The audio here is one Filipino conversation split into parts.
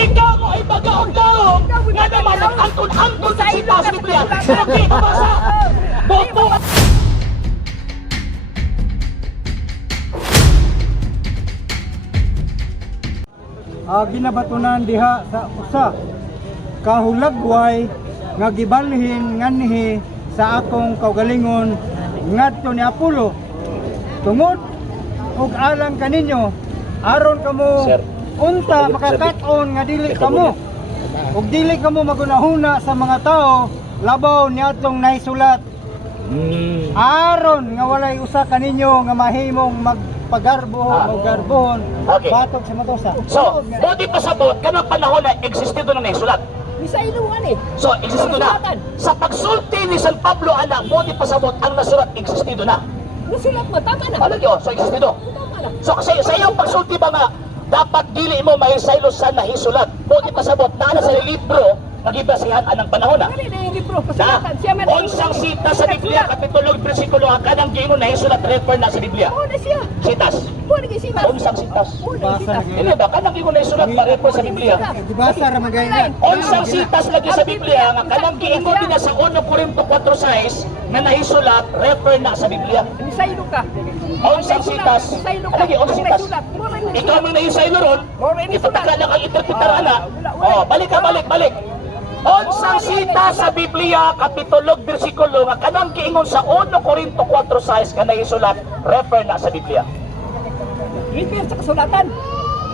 Ikaw mo ay bagaog-gaog nga naman nag-antun-antun sa ita sa Biblia. Okay, mabasa. Boto. Ginabatunan diha sa usa kahulagway nga gibalhin nganhi sa akong kaugalingon ngadto ni Apollo tungod ug alang kaninyo aron kamo unta makakaton nga dili kamo ug dili kamo magunahuna sa mga tao labaw niadtong nahisulat aron nga walay usa kaninyo nga mahimong magpagarbohon o garbohon batok sa matosa. So, buti pasabot kanang panahon na existido na nahisulat. Misaylo ani. So, existido na. Sa pagsulti ni San Pablo anak, buti pasabot ang nasulat existido na. Nasulat mo tama na. Ano yun? So, existido. So, sa iyong pagsulti ba nga, dapat dili mo mahisaylo sa nahisulat. Buti pasabot na sa libro, nagibasihan anang panahon na. Kani na yung libro Na, kasulatan. Siya man. onsang sita sa Biblia, kapitulo, versikulo, ang kanang giingon nahisulat, refer na sa Biblia. Oo na siya. Sitas. Oo na siya. Onsang sitas. Oo na siya. Hindi ba? Kanang giingon nahisulat, pa-refer sa Biblia. Dibasa ra magaynan. Onsang sitas lagi sa Biblia, nga kanang giingon din sa 1 Corinto 4:6 na nahisulat, refer na sa Biblia. Misaylo ka. Onsang sitas. Lagi, onsang sitas. Ikaw mang nahisaylo ron, ipataka lang ang interpretar ana. Oh, balik ka, balik. Onsang sita sa Biblia, kapitulo, bersikulo, nga kanang giingon sa 1 Corinto 4:6 nga nahisulat, refer na sa Biblia. Refer sa kasulatan.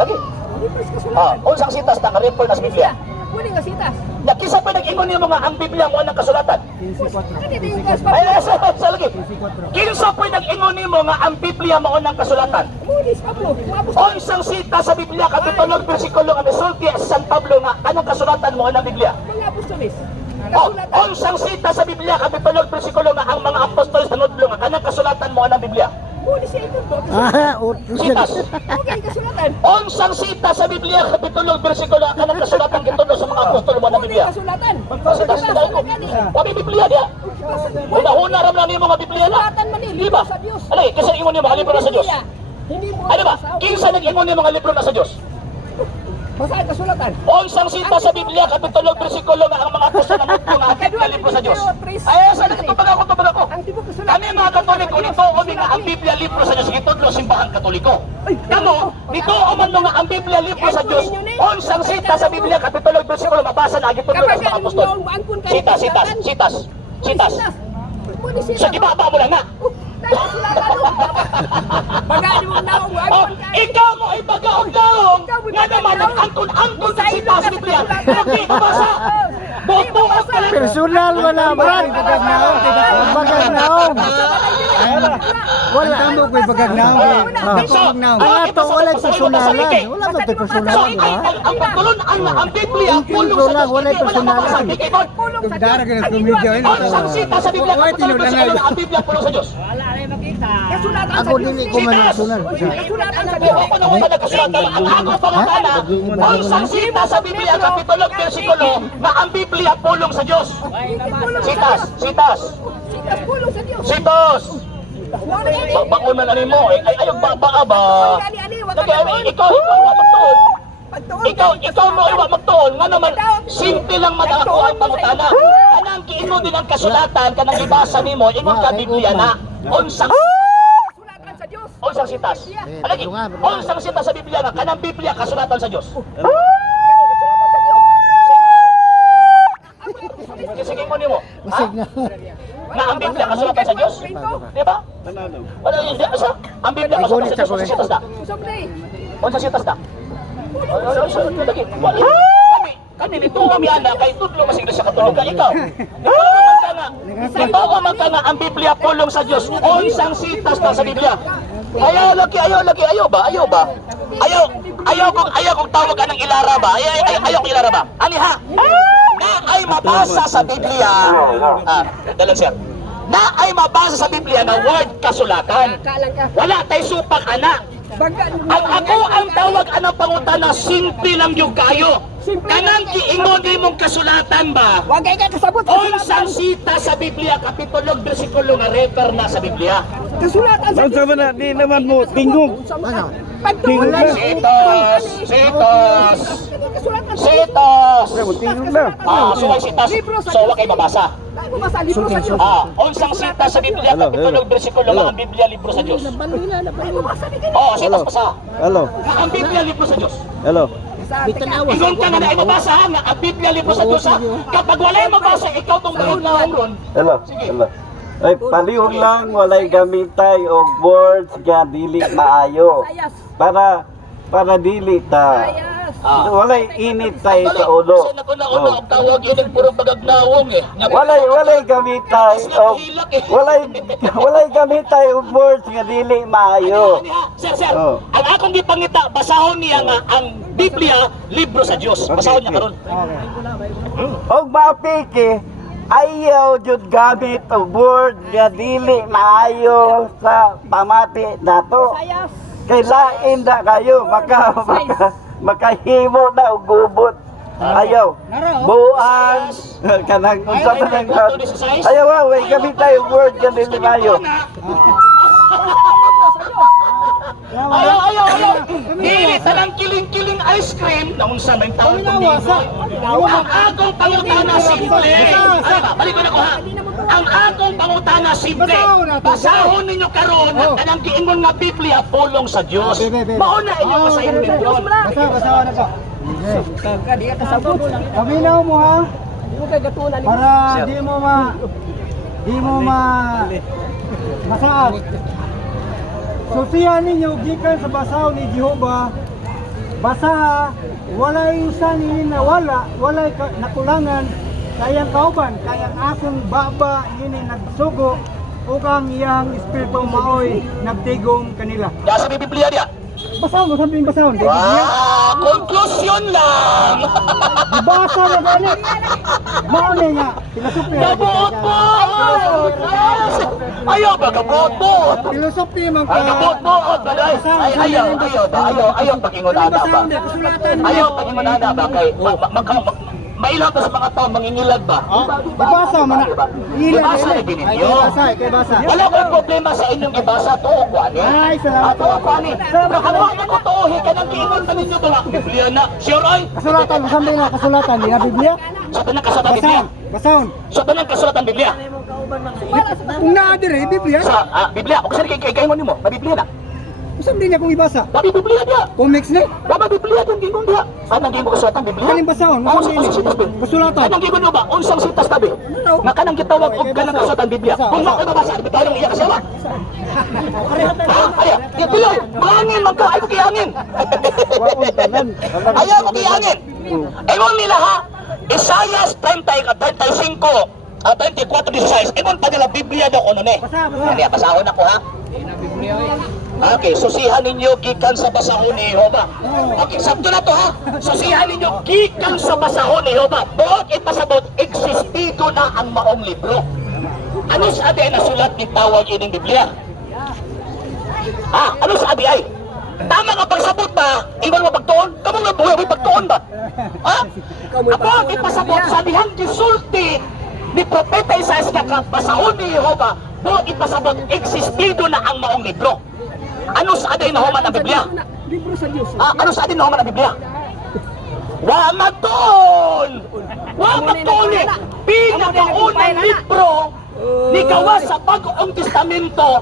Lagi. Refer sa kasulatan. Onsang sitas na refer na sa Biblia. Kunin nga sitas. Nakisa pa nag-ingon niyo mga ang Biblia mo ang kasulatan. Kani na yung gas Ay, pa. sa lagi. Kinsa po nag-ingon nimo nga ang Biblia mao nang kasulatan? Mulis Pablo. Onsang sita sa Biblia kapitulo bersikulo nga misulti sa San Pablo nga kanang kasulatan mo ang Biblia. Mga apostoles. Onsang sita sa Biblia kapitulo bersikulo nga ang mga apostol sa nudlo nga kanang kasulatan mo ang Biblia. Mulis siya ito. Sitas. Okay, kasulatan. Onsang sita sa Biblia kapitulo bersikulo nga kanang kasulatan gitulo sa mga apostol mo ang Biblia. Kasulatan. Sitas na ko. Wa Biblia dia. Una ram na nimo nga Biblia na. Kasulatan man ni Di ba? sa Dios. Alay, kasi ingon niyo mga libro na sa Dios. Hindi mo. Ano ba? Kinsa nag-ingon niyo mga libro na sa Dios? Basahin kasulatan. Onsang sita sa Biblia kapitulo bersikulo nga ang mga apostol ng mundo nga akit nga libro sa Dios. Ay, sa nakatubag ako. Ang tibok kasulatan. Kami mga Katoliko, nito o nga ang Biblia libro sa Diyos, itudlo simbahan Katoliko. Kamo, nito o man nga ang Biblia libro sa Diyos, onsang sita sa Biblia, kapitulo, bersikulo, mabasa na, itudlo sa mga apostol. Sitas. So, gibaba mo lang nga. Bagay mo na Oh, ikaw mo ay bagaog-gaog nga naman nag-antun-antun sa sita sa Biblia. Okay, mabasa. Boto o pala. Personal wala man bagagnaon bagagnaon wala tamo koy bagagnaon wala to wala personalan wala to So, personalan ang pagtulon ang Biblia, ang pulong sa Diyos, wala hindi personalan mababasa. dara ka tumidyo Onsang sita sa Biblia, kapitulo, bersikulo, ang Biblia, pulong sa Diyos. Kasulatan ako dili ko man personal Kasulatan sa Ako pa naman ba nagkasulatan? Ang ako pangutana, onsang sita sa Biblia, kapitulo, bersikulo, na ang Biblia, pulong sa Diyos. Sitas. Sitas pulong sa Dios. Sitos! Bangunan ani mo, ayog ba ba? Ikaw wa magtuon. Ikaw mo wa magtuon, nga naman simple lang madako ang pangutana. Kanang giingon din ang kasulatan, kanang ibasa nimo, ingon ka Biblia na. Onsang Kasulatan sa Dios. onsang sitas. Alagi, onsang sitas sa Biblia nga kanang Biblia kasulatan sa Dios. Kasulatan sa Dios. Sige mo nimo. Na ang Biblia kasulatan sa Diyos. Di ba? Wala yung sa ang Biblia kasulatan sa Diyos. Onsang sitas na. Onsang sitas na. Lagi. Kami nito kami ana kay tudlo masig sa katulog ka ikaw. Ikaw man ka nga ang Biblia pulong sa Dios. Onsang sitas na sa Biblia. Ayaw ba? Ayaw kong tawag ka ng ilara ba? Ayaw kong ilara ba? Ani ha? Na ay mabasa sa Biblia. Dalan sir. Na ay mabasa sa Biblia na word kasulatan. Wala tay supak ana. Ang ako ang tawag anang pangutana simple lang yung kayo. Simple Kanang giingon imong kasulatan ba? Wag kay kasabot Unsang sita sa Biblia, kapitulo, bersikulo nga refer na sa Biblia? Kasulatan sa Ano ba na, di naman mo tingog. Pagtuon lang. Sitos! Sitos! Kasulatan sa Sitos! Tingog na. So ay sitas, so wa kay mabasa. Ako basa libro sa Diyos. Unsang sita sa Biblia, kapitulo, bersikulo nga ang Biblia, libro sa Diyos. Ako basa di kini. Sitas basa. Hello. Ang Biblia, libro sa Diyos. Hello. Ingon ka nga na ay mabasa ha, nga ang Biblia, libro sa Diyos ha. Kapag walay mabasa, ikaw tong mahiglaon ron. Hello. Hello. Ay, palihog lang, walay gamitay og words nga dili maayo. Sayas. Para dili ta. Sayas. Walay init tayo sa ulo. Kasi naguna-una ang tawag yun ang puro bagagnawong eh. Walay gamitay og walay gamitay og words nga dili maayo. Sir, Oh. ang akong gipangita, basahon niya nga ang Biblia, libro sa Diyos. Basahon niya karon. Og mapiki ayaw jud gamit og word nga dili maayo sa pamati nato. Sayas. Kay lain na kayo makahimo na og gubot. Ayaw. Buang kanang unsa pa nang ayaw way gamit tayo og word nga dili maayo. Ayaw. Dili tanang kiling-kiling ice cream na unsa may tawag ang akong pangutana simple. Balik ko ha. Ang akong pangutana simple. Basahon ninyo karon ang tanang giingon nga Biblia pulong sa Dios. Mao na inyong assignment ron. Basa na po. Di ka kasabot. Paminaw mo ha. Di mo kay gatunan ni. Para di mo masaad. Susihan ninyo gikan sa basaw ni Jehova. Basaha, walay usa ni nawala, walay nakulangan, kayang kauban, kayang akong baba ini nagsugo ug ang iyang espiritu maoy nagtigom kanila. Ya sa Biblia dia. Basaw mo samping basaw. Conclusion lang. Basa na gani. Mao ni nga filosofi. Kabuot-buot! Ayaw ba kabuot-buot? Filosofi man Ay, kabuot-buot! Ayaw pakingunana ba? Ayaw pakingunana ba? Kay, mailang to sa mga tao, mangingilag ba? Ibasa man na. Ibasa na din ninyo. Kay basa. Wala ko problema sa inyong ibasa, tuo ko ani. Ay, salamat. Tuo ko ani. Pero ano na ko tuohi ka ng kiingon ba ninyo ba? Biblia na. Sure ay? Kasulatan mo samping na kasulatan di na Biblia. Sa tanang kasulatan Biblia. Basaon. Sa tanang kasulatan Biblia. Kung naa dire Biblia, Sa Biblia. Kung saan kay kaingon nimo, mabiblia na. usab din niya kung ibasa. Wabi Biblia dia. Comics ni. Waba Biblia din gingon dia. Saan ang gingon kasulatan Biblia? Kaning basaon, Oh, usab din. sitas ba? Kasulatan. Anong gingon mo ba? Unsang sitas tabi? Nga kanang gitawag og kanang kasulatan Biblia. Kung makababasa, bitaw iya kasama. Ayaw, ituloy. Mangin man ka, ayaw kiyangin. Ayaw ko kiyangin. Ewan nila ha, Isaiah 35, 34:16. Ewan pa nila Biblia daw ko nun eh. Kaya basahon ako ha. Okay, susihan ninyo gikan sa basahon ni Jehova. Okay, sakto na to ha. Susihan ninyo gikan sa basahon ni Jehova. Buot ipasabot, existido na ang maong libro. Ano sabi ay nasulat ni tawag ining Biblia? Ano sabi ay? Tama ka pagsabot ba? Iwan mo pagtuon? Kamu nga buhay, may pagtuon ba? Ako ipasabot sa dihang gisulti ni Propeta Isaias nga basahon ni Jehova. Buot ipasabot, existido na ang maong libro. Ano sa atin na human ang Biblia? Libro sa Diyos. Ano sa atin na human ang Biblia? Wa magtuon! Wa magtuon eh! Pinakaunang libro ni gawa sa Bagong Testamento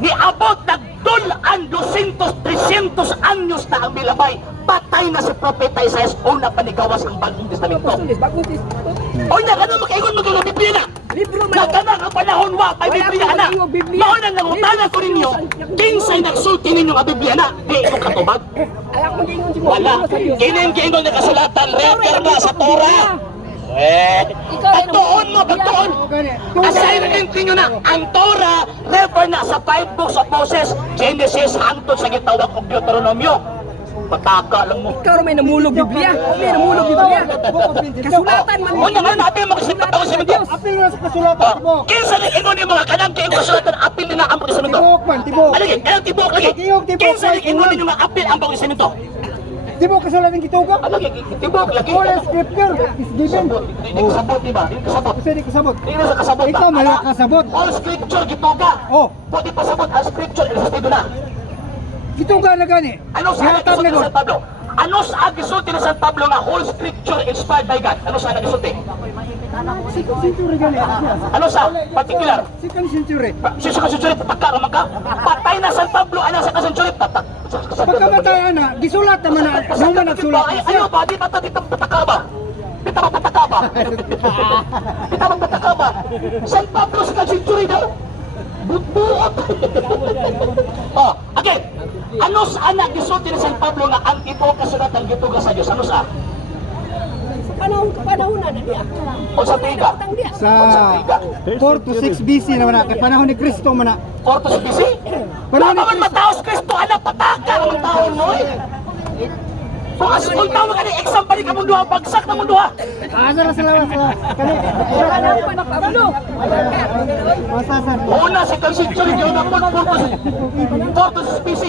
ni abot nagdulan 200-300 anyos na ang milabay. Patay na si Propeta Isaias una pa ni gawas ang Bagong Testamento. Bagong Testamento. O na, ganun makaingon mo ng Biblia na! Libro man. Nagkanang ang panahon wa, may Biblia na! Maunang nangutanan ko ninyo, kinsay nagsulti ninyo ang Biblia na, di ko katubag. Ay ako mag-ingon si Wala. Kining-kining na kasulatan, refer na sa Torah. Pagtuon. Assignment ninyo na, ang Torah, refer na sa 5 books of Moses, Genesis, hangtod sa gitawag og Deuteronomio. Pataka lang mo. Ikaw may namulog Biblia. May namulog Biblia. Kasulatan man. O nga na, apil makasipataw sa Biblia. Apil na sa kasulatan mo. Kinsa na ingon yung mga kanang kayong kasulatan, apil na ang Bagong Testamento. Tibok man, tibok. Alagin, tibok lagi. Tibok, Kinsa na ingon tibok. yung mga apil ang Bagong Testamento. Di mo kasulatan gituga? Ano tibok lagi? Holy Scripture is given. Hindi kasabot, di ba? Hindi kasabot. Kasi di kasabot. Hindi na sa kasabot. Ikaw may kasabot. All scripture gituga. Oh, Pwede pasabot ang scripture illustrated na. gituga na gani. Ano sa Gihatag gisulti na ni San Pablo? Ano sa gisulti ni San Pablo nga whole scripture inspired by God? Ano sa gisulti? Second century gani. Ano sa particular? Second century. Siya sa kasensyuri, pataka ka. Patay na San Pablo, ano sa kasensyuri, patak. Pagkamatay na, gisulat naman na, naman nagsulat na siya. Ayaw ba? Di ba ditang pataka ba? Di ba pataka ba? Di ba pataka ba? San Pablo sa kasensyuri na? Buot. Oh, again. Ano sa anak gisulti ni San Pablo nga ang ito kasulatan gituga sa Dios? Ano sa? Panahon na niya. O sa tiga? Sa 4 to 6 BC naman na, kay panahon ni Kristo man na. Porto sa BC? Panahon ni Wala man mataos Kristo, anak pataka ang taon mo eh. Kung tawag ka ni exam pa rin ka mundo ha, bagsak na mundo ha. Asa na sila sa kani. Masasar. Una si Constitution yung napon Porto sa BC.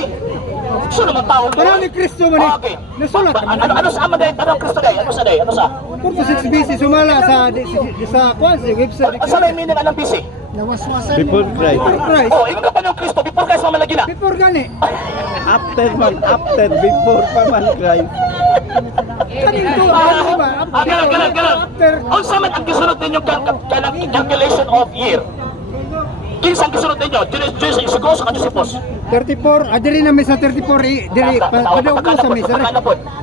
Sino naman taon mo? Panahon ni Kristo man eh. Okay. Nasulat. Ano sa ama dahil? Tanong Kristo dahil? Ano sa dahil? Ano sa? 4 to 6 BC sumala sa kwan si website. Ano sa may meaning anong BC? Nawaswasan. Before Christ. Before Christ. Oh, ikaw ka pa ng Kristo before guys mamalagi na. Before gani. After before pa man Christ. Kaning to ano ba? Ganun. After Ang sa man ang gisunod ninyong calculation of year. Kinsang gisunod ninyo? Diyos ang sigos ka Diyos ipos. 34, adiri na may sa 34 diri padaw ko sa may sir.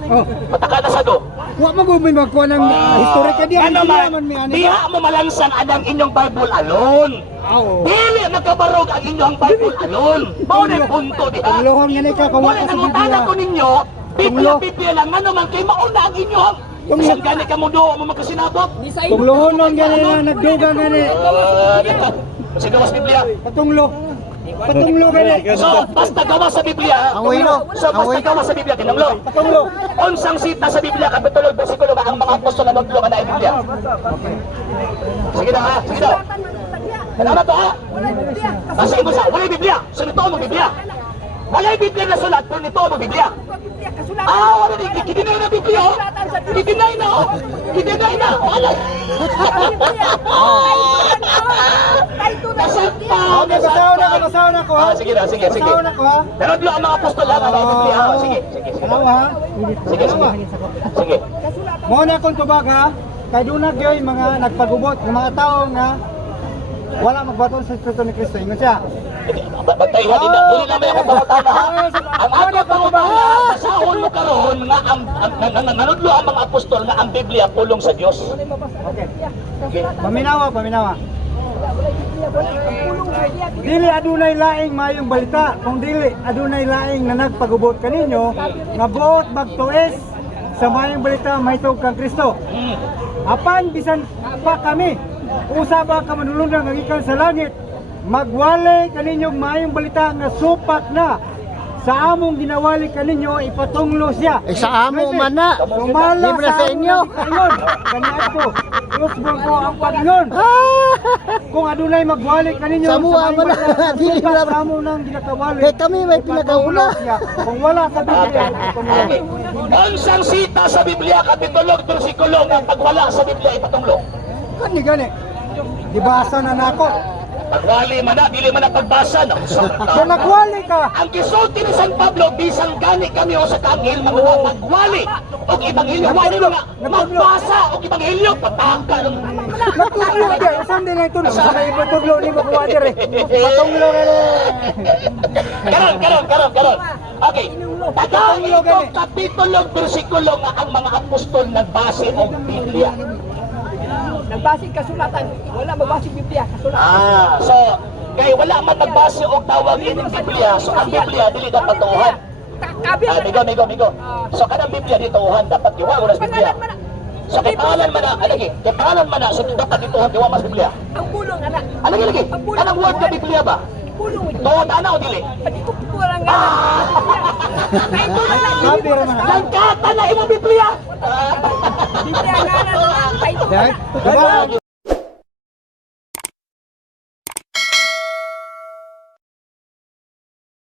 Oh, Pataka na sa do. wa magumay magkuha ng history ka diya. Ano man, man may ani. diha mo malansan anang inyong Bible alone. Oo. Dili magkabarog ang inyong Bible alone. Mao na yung punto diha. Tunglohon nga ni ka kung Wala wala sa nangutana Biblia. ko ninyo, Tunglo. Biblia lang nga naman kay mauna ang inyong. Tunglo. Isang gani ka mo do mo magkasinabot. Tunglohon nun gani na nagduga gani. Sige was Biblia. Patunglo. Patunglo gani. So, basta gawa sa Biblia. So, basta gawa sa Biblia, tinanglo. Patunglo. Unsang sita sa Biblia, kapitulo, bersikulo, nga ang mga apostol na nagtulungan na ang Biblia. Sige na ha, sige na. Ano na to ha? Kasi ito sa, wala'y Biblia. So, nito mo Biblia. Wala'y Biblia na sulat, pero nito mo Biblia. Wala na, kidinay na Biblia oh. Kidinay na oh. Kidinay na, wala. Nasakta, Basaw na ko ha. Sige na, sige. Basaw na ko ha. Pero doon ang mga apostol lang, ang mga Biblia. Sige. Ano ha? Sige. Sige. Mo na akong tubag ha. Kay dunag yoy mga nagpagubot ng mga tao nga wala magbaton sa Espiritu ni Kristo. Ingon siya. Bantay ha, dili na may akong pangutana ha. Ang ato pangutana, basahon mo karon nga ang nanudlo ang mga apostol nga ang Biblia pulong sa Dios. Okay. Paminawa. Dili adunay laing mayong balita. Kung dili adunay laing na nagpagubot kaninyo nga buot magtuis sa mayong balita mahitog kang Kristo. Apan bisan pa kami usa ba ka manulungan nga gikan sa langit magwali kaninyong mayong balita nga supak na sa among ginawali kaninyo ipatunglo siya. Sa amo man na. Sumala Libre sa inyo. Panginoon. Kaniadto. Lusbon ko ang Panginoon. Kung adunay magwali kaninyo Sa mua man na. Dili supak na. sa amo nang ginakawali. Kay kami may ipatunglo pinakauna. siya. Kung wala sa Biblia, ipatunglo. Unsang sita sa Biblia kapitulo bersikulo nga pagwala sa Biblia ipatunglo. Gani. Dibasa na nako. Pagwali man na, dili man na pagbasa no. Kung nagwali ka, Ang gisulti ni San Pablo bisan gani kami o sa kangil mga magwali og ebanghelyo wali nga magbasa og ebanghelyo patangka nagtuglo ka. Saan din na ito? Sa may ipatuglo ni mo kuha dire. Patunglo ka na. Karon. Okay. Tataong itong kapitulo bersikulo nga ang mga apostol nagbase og Biblia. Nagbasig kasulatan. Wala magbasig Biblia, kasulatan. So kay wala man nagbase og tawag ining Biblia, so ang Biblia dili dapat tuuhan. Migo. So kanang Biblia dituuhan dapat iwa sa Biblia. So kay pangalan man na, so dapat dituuhan diwa mas Biblia. Ang pulong anak. Lagi. Kanang word nga Biblia ba? Pulong ito. Tuon ana o dili? Pati ko kurang nga. Ito na lang. Sabi raman na. Nagkata na imo Biblia. Biblia nga na. Dahil, diba?